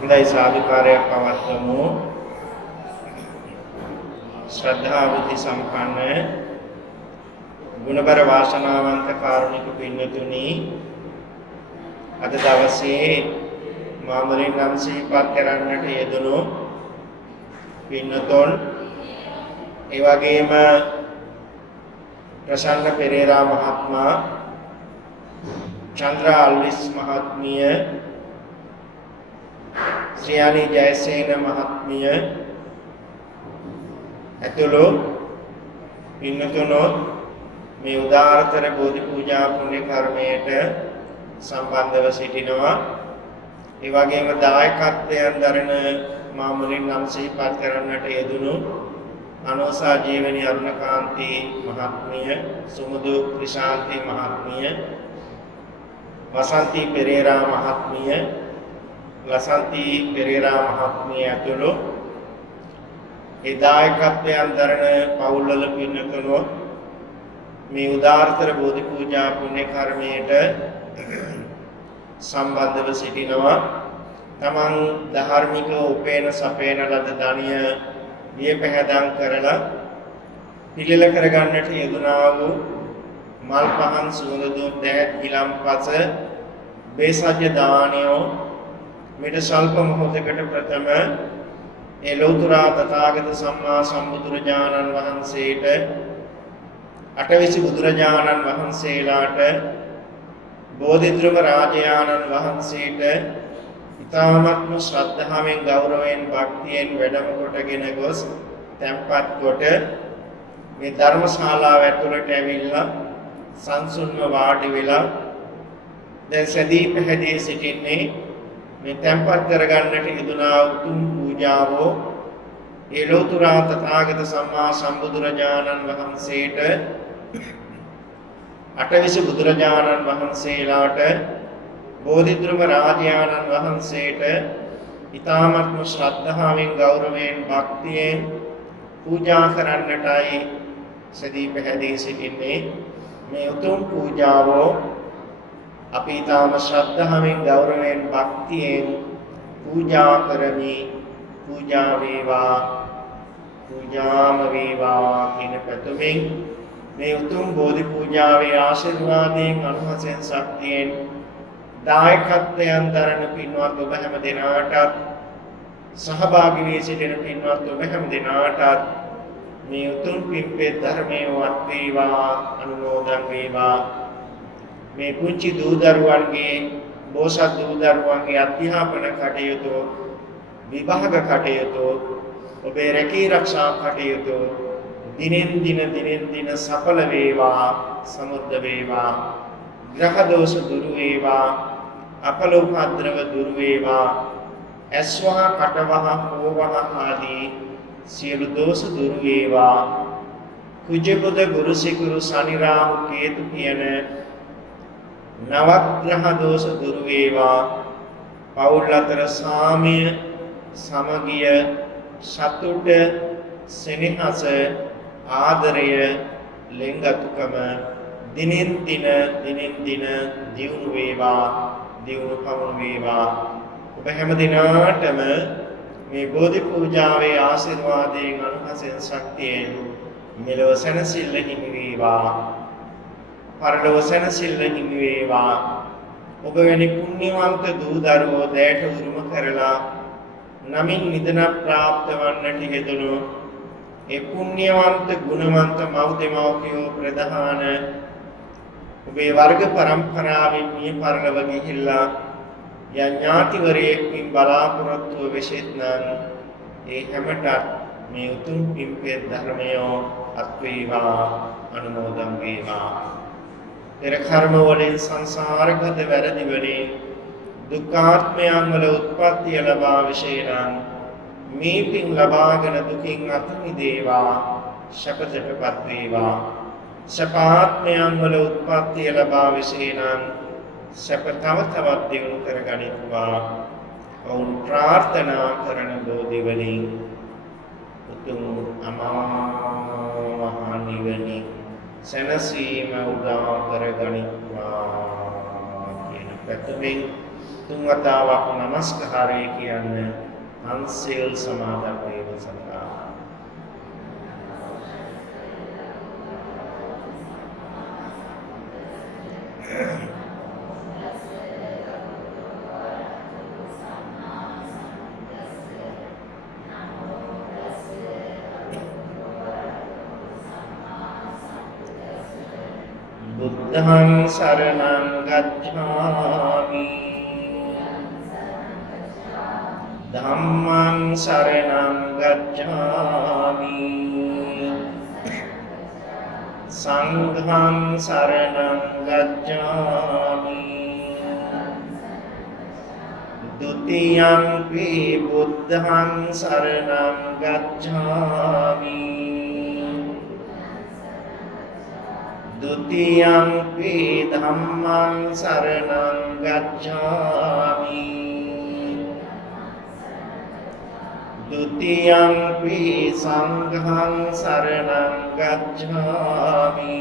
හොඳයි සාදුකාරයක් පවත්වමු. ශ්‍රද්ධා බුද්ධ සම්පන්න ගුණබර වාසනාවන්ත කාරුණික පින්වතුනි, අද දවසේ මාමුලින් නම් සිහිපත් කරන්නට යෙදුණු පින්වතුන්, ඒ වගේම ප්‍රසන්න පෙරේරා මහත්මයා, චන්ද්‍රා අල්විස් මහත්මිය, ශ්‍රියානි ජයසේන මහත්මිය ඇතුළු පින්වතුනොත් මේ උදාාරතර බෝධි පූජා පුණ්‍ය කර්මයට සම්බන්ධව සිටිනවා. ඒ වගේම දායකත්වයෙන් දරන මාමුලින් නම් සිහිපත් කරන්නට යෙදුණු අනෝසා ජීවනි අරුණකාන්ති මහත්මිය, සුමුදු ක්‍රිෂාන්ති මහත්මිය, වසන්ති පෙරේරා මහත්මිය, ලසන්ති පෙරේරා මහත්මිය ඇතුළු ඒ දායකත්වයෙන් දරන පවුල්වල පින්වතුනෝ මේ උදාාරතර බෝධි පූජා පුණ්‍ය කර්මයට සම්බන්ධව සිටිනවා. තමන් ධාර්මිකව උපේන සපේන ලද ධනිය විය පැහැදම් කරලා පිළිල කරගන්නට යෙදුනා වූ මල් පහන් සුවඳ දුම් දැත් ගිලම්පස බේසජ්‍ය දානියෝ මෙට සල්ප මොහොතකට ප්‍රථම ඒ ලෞතර තථාගත සම්මා සම්බුදුරජාණන් වහන්සේට අටවිසි බුදුරජාණන් වහන්සේලාට බෝධිද්‍රව රාජයාණන් වහන්සේට ඉතාමත්ම ශ්‍රද්ධාවෙන් ගෞරවයෙන් භක්තියෙන් වැඩම කොටගෙන ගොස් තැන්පත් කොට මේ ධර්මශාලාව ඇතුළට ඇවිල්ලා සංසුන්ව වාඩි වෙලා දැන් සදී පැහැදී සිටින්නේ මේ තැන්පත් කරගන්නට යෙදුනා උතුම් පූජාවෝ ඒ ලෞතර තථාගත සම්මා සම්බුදුරජාණන් වහන්සේට අටවිසි බුදුරජාණන් වහන්සේලාට බෝධිද්‍රව රාජයාණන් වහන්සේට ඊ타මත්ම ශ්‍රද්ධාවෙන් ගෞරවයෙන් භක්තියෙන් පූජා කරන්නටයි සදී පැහැදී සිටින්නේ. මේ උතුම් පූජාවෝ අපි ඊටම ශ්‍රද්ධාවෙන් ගෞරවයෙන් භක්තියෙන් පූජා කරමි. පූජා වේවා පූජාම වේවා කියන පැතුමින් මේ උතුම් බෝධි පූජාවේ ආශිර්වාදයෙන් අනුහසෙන් ශක්තියෙන් දායකත්වයෙන් දරන පින්වත් ඔබ හැම දිනාටත් සහභාගී වී සිටින පින්වත් ඔබ හැම දිනාටත් මේ උතුම් පින්පේ ධර්මයේ වත් වේවා අනුමෝදන් වේවා. මේ පුංචි දූ දරුවන්ගේ බෝසත් දූ දරුවන්ගේ අධ්‍යාපන කටයුතු, විභාග කටයුතු, ඔබේ රැකී ආරක්ෂා කටයුතු දිනෙන් දින සඵල වේවා, සමුද්ද වේවා. ග්‍රහ දෝෂ දුරු වේවා, අපලෝපද්‍රව දුරු වේවා. ඇස්වහ කටවහ හෝවහ ආදී සියලු දෝෂ දුරු වේවා. කුජබුද ගුරු සිකුරු සනි රාහු කේතු කියන නවග්‍රහ දෝෂ දුරු වේවා. පෞල් අතර සාමය, සමගිය, සතුට, සෙනෙහස, ආදරය, ලෙන්ගතුකම දිනෙන් දින දියුණු වේවා, දියුණු පවුණු වේවා. ඔබ හැම දිනාටම මේ බෝධි පූජාවේ ආශිර්වාදයෙන් අනුහසෙන් ශක්තියෙන් මෙලොව සැනසෙල්ල හිමි වේවා, පරලොව සැනසෙල්ල හිමි වේවා. ඔබ වැනි පුණ්‍යවන්ත දූ දරුවෝ දෑට උරුම කරලා නමින් නිදන ප්‍රාප්ත වන්නට යෙදුණු ඒ පුණ්‍යවන්ත ගුණවන්ත මව් දෙමව්පියෝ ප්‍රධාන ඔබේ වර්ග පරම්පරාවෙන් මිය පරලොව ගිහිල්ලා ඥාතිවරයෙක්මින් බලාපොරොත්තුව වෙසෙත්නම් ඒ හැමටත් මේ උතුම් පින්පේ ධර්මය අත් වේවා, අනුමෝදන් වේවා. පෙර කර්ම වලින් සංසාරගත වැරදි වලින් දුක්ඛාත්මයන් වල උත්පත්තිය ලබා විශේෂණ මේ පින් ලබාගෙන දුකින් අත මිදේවා, සැපතටපත් වේවා. සපාත්මයන් වල උත්පත්තිය ලබා විශේෂණ සැප තව තවත් දියුණු කරගනිත්වා. ඔවුන් ප්‍රාර්ථනා කරන බෝධි වලින් උතුම් අමා මහ නිවනින් සැනසීම උදා කරගනිත්වා කියන පැතුමින් තුන් වතාවක් නමස්කාරය කියන්න පන්සිල් සමාදන් වීම සඳහා. Buddhang saranang gacchami, Dhammang saranang gacchami, Sanghang saranang gacchami, Dutiyampi Buddhang saranang gacchami, Dutiyampi Dhammang saranang gacchami, Dutiyampi Sanghang saranang gacchami,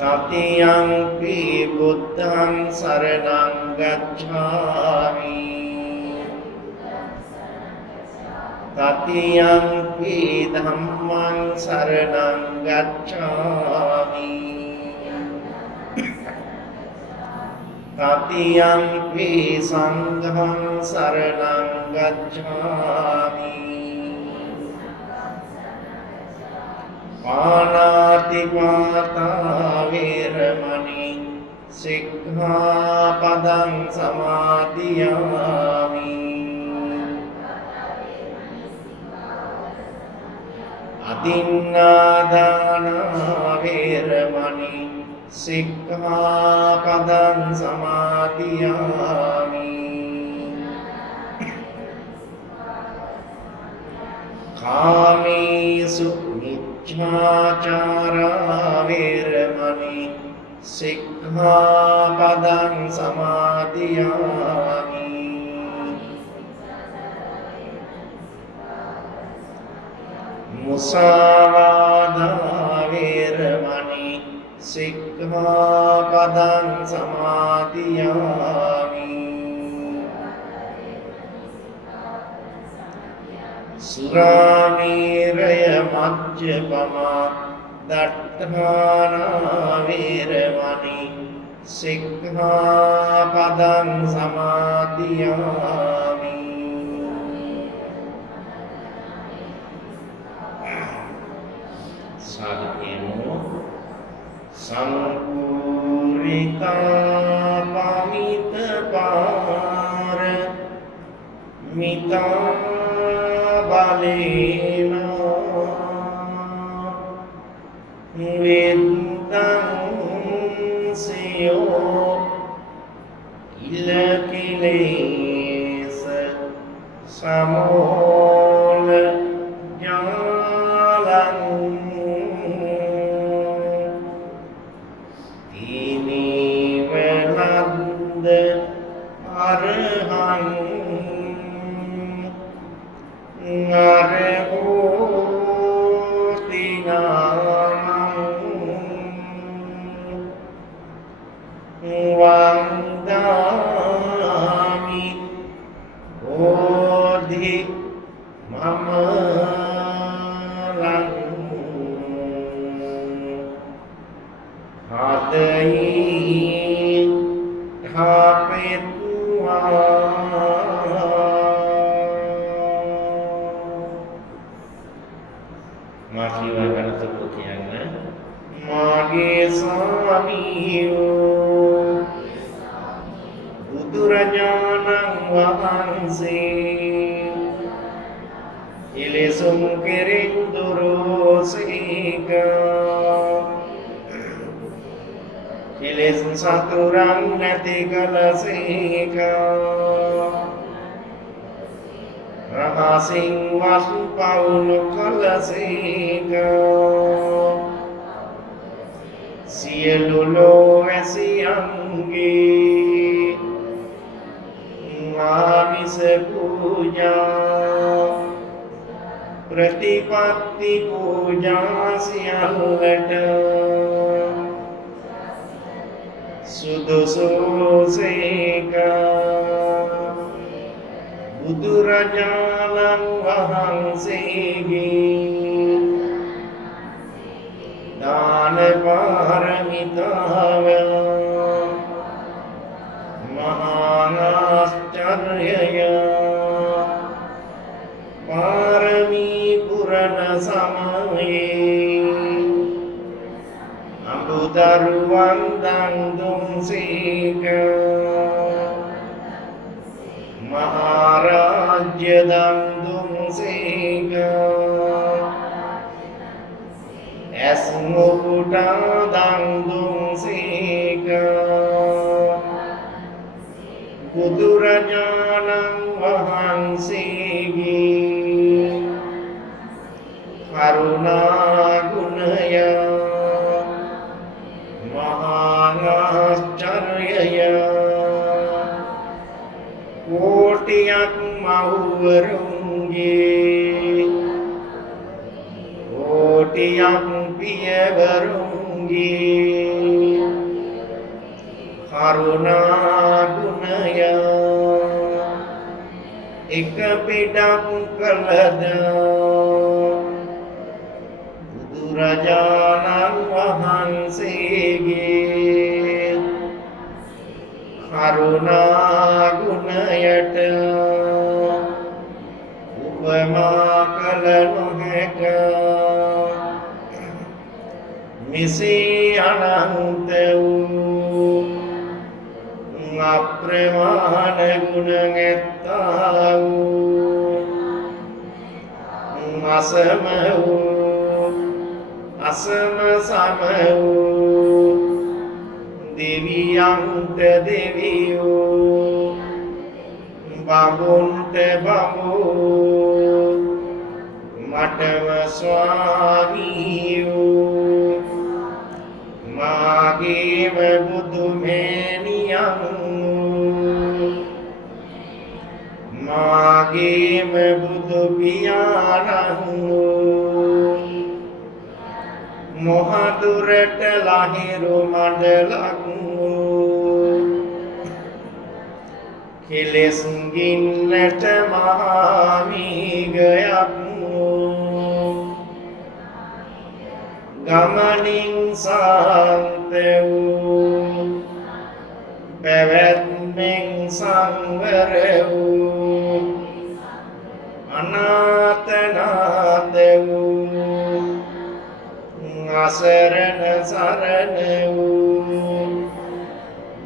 Tatiyampi Buddhang saranang gacchami, Tatiyampi Dhammang saranang gacchami, Tatiyampi Sanghang saranang gacchami. Pāṇātipātā vīramani sikkhapadang samādhiyāmi. Adinādāna vīramani sikkhapadang samādhiyāmi. Kāmesu miccācārā vīramani sikkhapadang samādhiyāmi. Musāvādā vīramani sikkhapadang samādhiyāmi. Surāmiraya majjapamā daṭṭhānā vīramani sikkhapadang samādhiyāmi. Sadhino Sampurita pamita para mita balena Vindang siyo ilakilesa samola jalan ini melanda arhang ngarehuti wangdami bodhi mamalang hadai hapetua makiwa kana tepukiyana mage samiyo Buduranjanang wahanse ilesum kering durusika iles saturang nati kalasika rahasing wan paulu kalasika siyalulo esiyanggi Amisa puja Pratipatti puja siyallata සුදුසුසේකා බුදුරජාණන් වහන්සේගේ දාන පාරමිතාව මහානාශ්චර්යය පාරමී පුරණ සමයේ අඹුදරුවන් දන් දුන්සේක මහාරාජ්‍ය දන් දුන්සේක ඇස් මුකුටා දන් දුන්සේක බුදුරජාණන් වහන්සේගේ කරුණා ගුණය මහානාශ්චර්යය කෝටියක් මව්වරුන්ගේ කෝටියක් පියවරුන්ගේ කරුණා ගුණය එක පිටක් කළද බුදුරජාණන් වහන්සේගේ කරුණා ගුණයට උපමා කළ නොහැක මෙසේ අනන්ත වූ අප්‍රමාණ ගුණ ඇත්තා වූ අසම වූ අසම සම වූ දෙවියන්ට දෙවියෝ බඹුන්ට බඹෝ මටම ස්වාමීයෝ මාගේම බුදු මෙණියන් මාගේම බුදු පියාණන් මොහදුරට ලහිරු මඩලක් කෙලෙස් ගින්නට මහා මීගයක් ගමනින් සාන්ත වූ පැවැත්මෙන් සංවර වූ අනාථනාථ වූ අසරණ සරණ වූ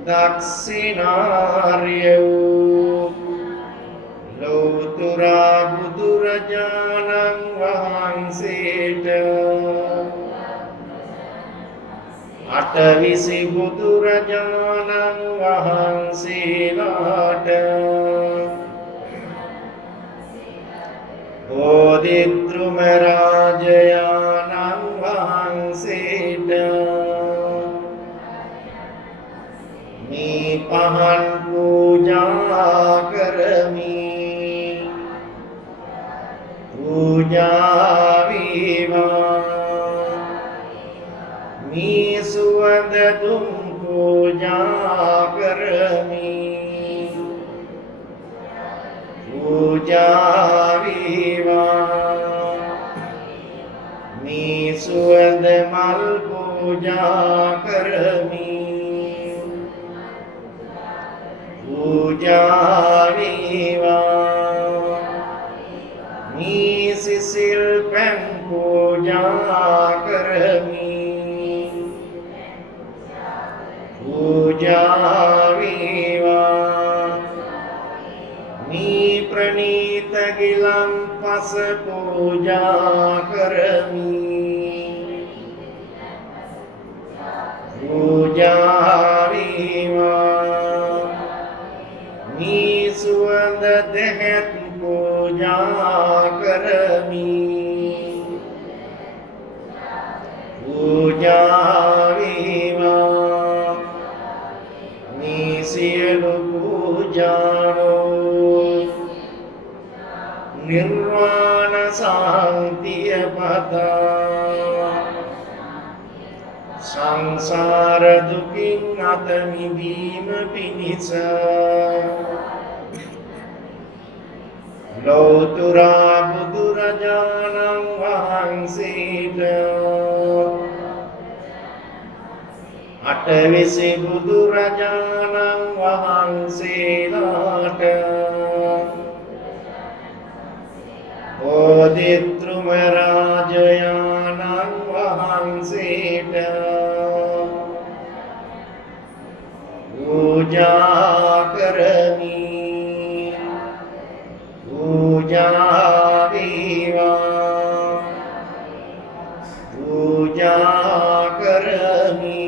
දක්ෂිනාර්ය වූ ලෝතුරා බුදුරජාණන් වහන්සේට අටවිසි බුදුරජාණන් වහන්සේලාට බෝධිද්රුම රාජයාණන් වහන්සේට මේ පහන් පූජා කරමි පූජා වේවා මේ සුවඳ දුම් පූජා කරමි පූජා වේවා මේ සුවඳ මල් පූජා කරමි පූජා වේවා මේ සිසිල් පැන් පූජා කරමි පූජා වේවා මේ ප්‍රණීත ගිලම්පස පූජා කරමි පූජා වේවා මේ සුවඳ දෙහෙත් පූජා කරමි පූජා වේවා මේ සියලු පූජානෝ නිර්වාණ සාන්තිය පතා සංසාර දුකින් අත මිදීම පිණිස ලෞතර බුදුරජාණන් වහන්සේට අටවිසි බුදුරජාණන් වහන්සේලාට බෝධිත්‍රුම රාජයාණන් වහන්සේට පූජා කරමි. පූජා වේවා. පූජා කරමි.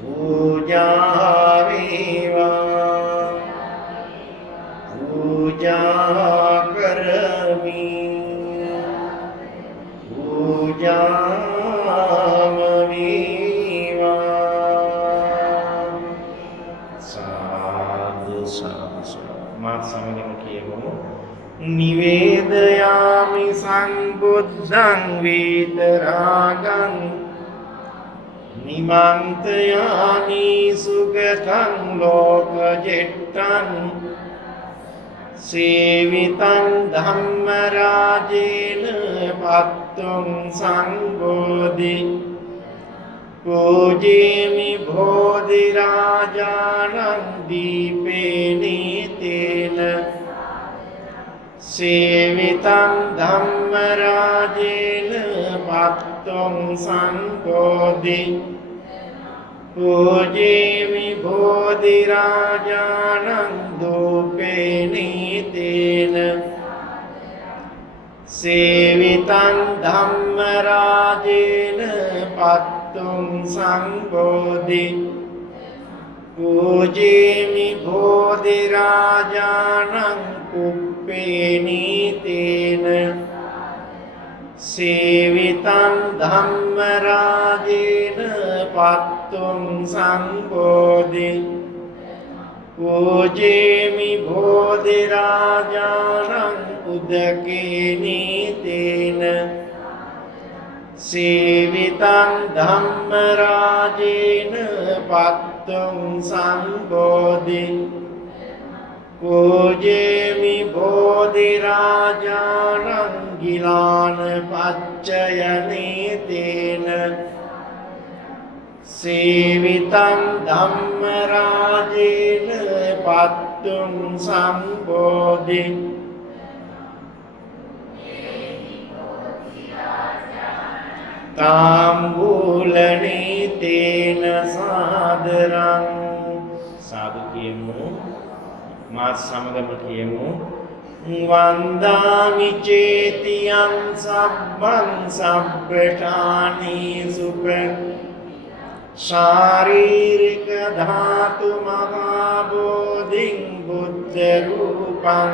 පූජා වේවා. පූජා කරමි. පූජාම වේවා. සාදු සාදු. මාත් සමගම කියමු. නිවේදයාමි සංබුද්ධං වේතරාගං නිමන්තයානි සුගතං ලෝකජෙට්ටං සේවිතං ධම්මරාජේන පත්තුං සංඝෝධි පූජේමි බෝධිරාජානං දීපේනීතේන සේවිතං ධම්මරාජේන පත්තුං සංඝෝධි පූජේමි බෝධිරාජානං දූපේනීතේන සේවිතං ධම්මරාජේන පත්තුං සංඝෝධි පූජේමි බෝධිරාජානං කුප්පේනීතේන සේවිතං ධම්මරාජේන පත්තුං සංඝෝධි පූජේමි බෝධිරාජානං උදකේනීතේන සේවිතං ධම්මරාජේන පත්තුං සංඝෝධි පූජේමි බෝධිරාජානං ගිලාන පච්චයනීතේන සේවිතං ධම්මරාජේන පත්තුං සංඝෝධි තාම්බූලනීතේන සාදරං. සාදු කියමු. මාත් සමගම කියමු. වන්දාමි චේතියං සබ්බං සබ්බඨානි සුප ශාරීරික ධාතු මහා බෝධිං බුද්ධ රූපං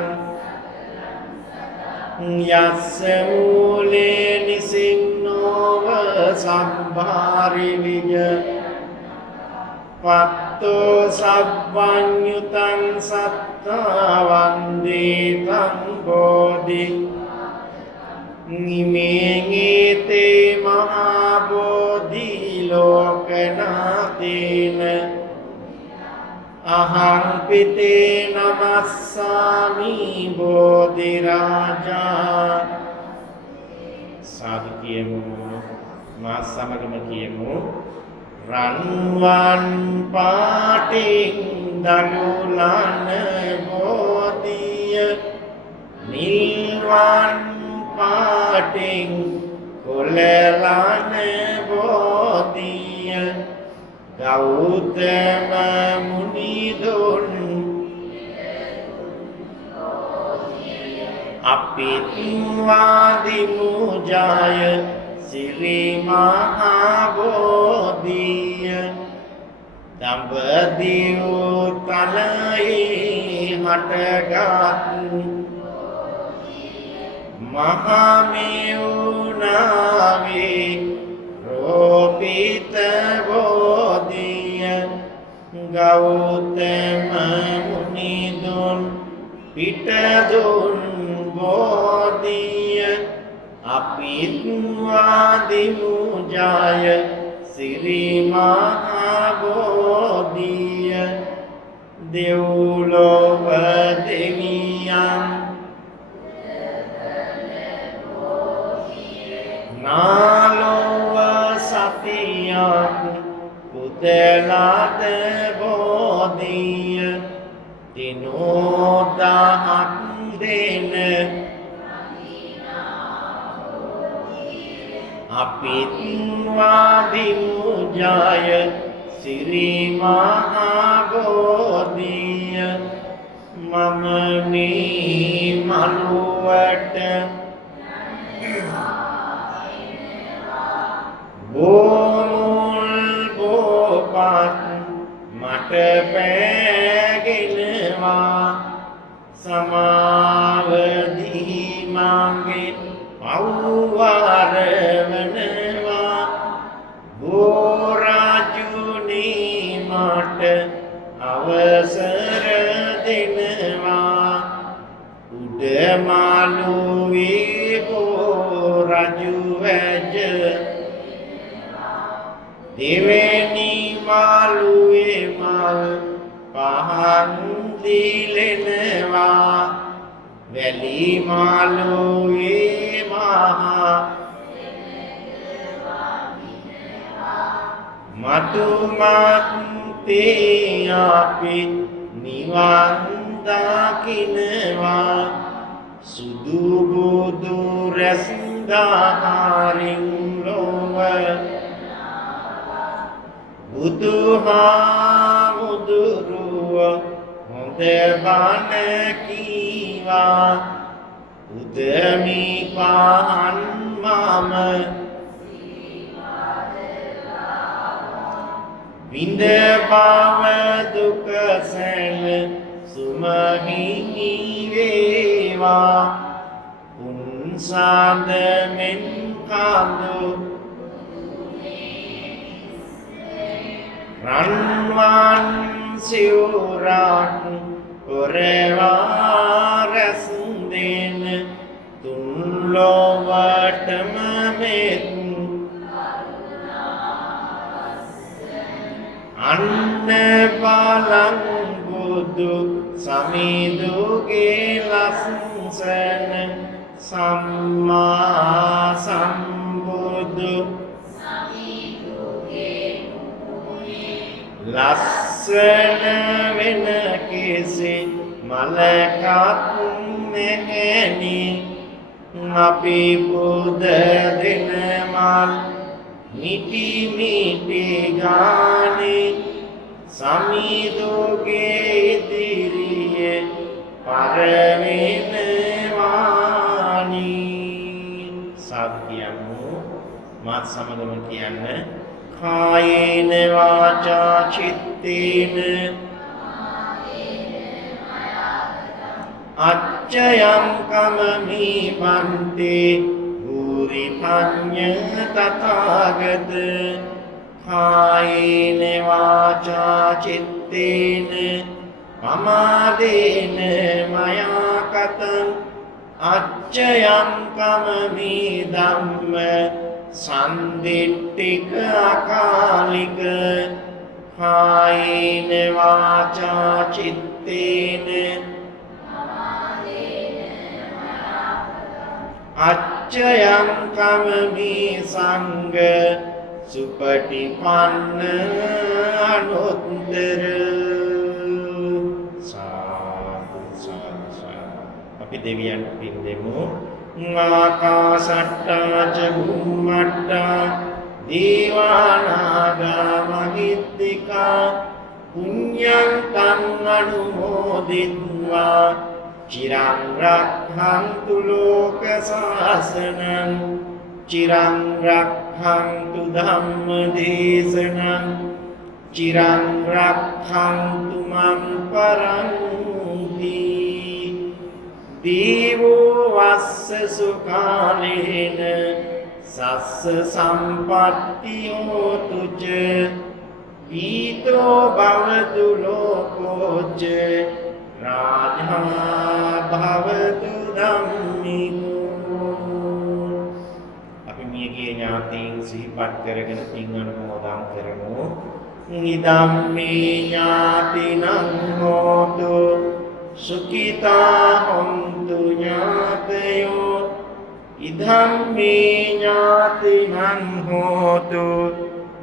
යස්ස මූලේ නිසින්නෝව සම්භාරි විජ පත්තෝ සබ්බඤ්ඤුතං සත්තා වන්දේ තං බෝධි නිමේංගේතේ මහා බෝධි ලෝකනාතේන අහං පිතේ නමස්සාමි බෝධිරාජා. සාදු කියමු. මා සමගම කියමු. රන්වන් පාටින් දනුලන බෝධිය නිල්වන් පාටින් කොලලන බෝධිය ගෞතම මුනිදුන් අපිත් වාදිමු ජය සිරි මහා බෝධිය දඹදිව තලයේ හටගත් මහා මෙවුනාවේ රෝපිත බෝධිය ගෞතම මුනිදුන් පිටදුන් බෝධිය අපිත්වාදිමු ජය සිරි මහබෝධිය දෙව්ලොව දෙවියන් නාලොව සතියක් පුදලාද බෝධිය දිනෝදහක් දෙන අපිත්වාදිමු ජය සිරි මහබෝධිය මම මේ මළුවට බෝමුල් බෝපත් මට පෑගෙනවා සමාවදී මගේ පව්වාරවනවා බෝරාජුනී මට අවසර දෙනවා උඩමාළුවේ බෝරජු වැජ දෙවැනි මාළුවේ මල් පහන් දිලෙනවා වැලි මාළුවේ මහා මතුමත්තේ අපි නිවන් දකින්නවා සුදු බුදු රැස් දාහරින් ලොව බුදුහාමුදුරුව හොඳ බණ කීවා උදමි පහන් මම විඳ බව දුක සැන සුමහිමි වේවා උන්සාද මෙන් කඳු රන්වන් සිවුරක් පොරවා රැස් දෙන තුන් ලොවටම මෙත් අන්න බලං බුදු සමිඳුගේ ලස්සන සම්මා සම්බුදු ලස්සන වෙන කිසි මලකත් නැහෙනි අපි පුද දෙන මල් මිටි මිටි ගානේ සමිඳුගේ ඉදිරියේ පරවෙනවානි සත්‍යමු මාත් සමගම කියන්න කායේන වාචා චිත්තේන අච්චයං කමමි පන්තේ භූරි පඤ්ඤ තථාගත කායේන වාචා චිත්තේන පමාදේන මයා කතං අච්චයං කමමි ධම්ම සන්දිට්ඨික අකාලික කායේන වාචා චිත්තේන අච්චයං කමමි සංඝ සුපටිපන්න අනුත්තර සාදු සාදු අපි දෙවියන් පින් දෙමු ආකාසට්ටා ච බුම්මට්ටා දීවානාගා මහිද්దికා පුඤ්ඤං තං අනුමෝදිත්වා චිරං රක්ඛන්තු ලෝක සාසනං චිරං රක්ඛන්තු ධම්ම දේශනං චිරං රක්ඛන්තු මං පරන්ති දීවෝ වස්ස සුඛාලේන සස්ස සම්පත්ති හෝතු ච පීතෝ භවතු ලෝකෝ ච රාජා භවතු ධම්මිකෝ ඥාතීන් සිහිපත් කරගෙන පින් අනුමෝදන් කරමු. ඉදම්මේ ඥාතිනං හෝතු සුඛිතා හොන්තු ඥාතයෝ ඉදම්මේ ඥාතිනං හෝතු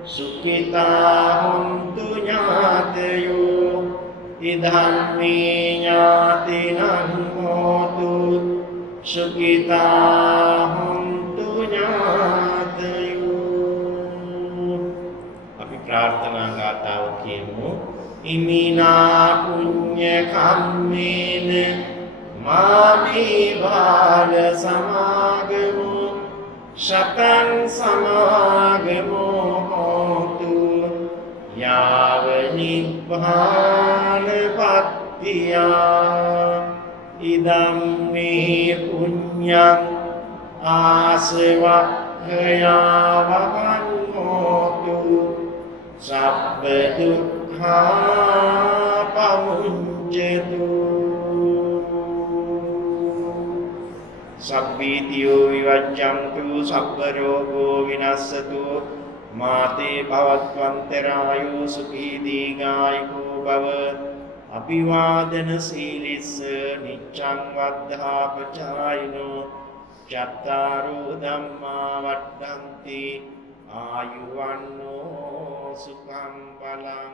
සුඛිතා හොන්තු ඥාතයෝ ඉදම්මේ ඥාතිනං හෝතු සුඛිතා හොන්තු ඥාතයෝ. අපි ප්‍රාර්ථනා ගාථාව කියමු. ඉමිනා පුඤ්ඤ කම්මේන මාමේ බාල සමාගමු සතං සමාගමු හෝතු යාව නිබ්බාන පත්තියා. ඉදම් මේ පුඤ්ඤං ආසවක්ඛයා වහං හෝතු සබ්බ දුක්ඛා පමුඤ්චතු. සබ්බීතියෝ විවච්ඡන්තු සබ්බ රෝගෝ විනස්සතු මාතේ භවත්වන්තරායෝ සුඛී දීඝායුකෝ භව. අභිවාදන සීලිස්ස නිච්ඡං වද්ධාපචායිනෝ චත්තාරෝ ධම්මා වඩ්ඩන්ති ආයුවන්නෝ සුඛං බලං.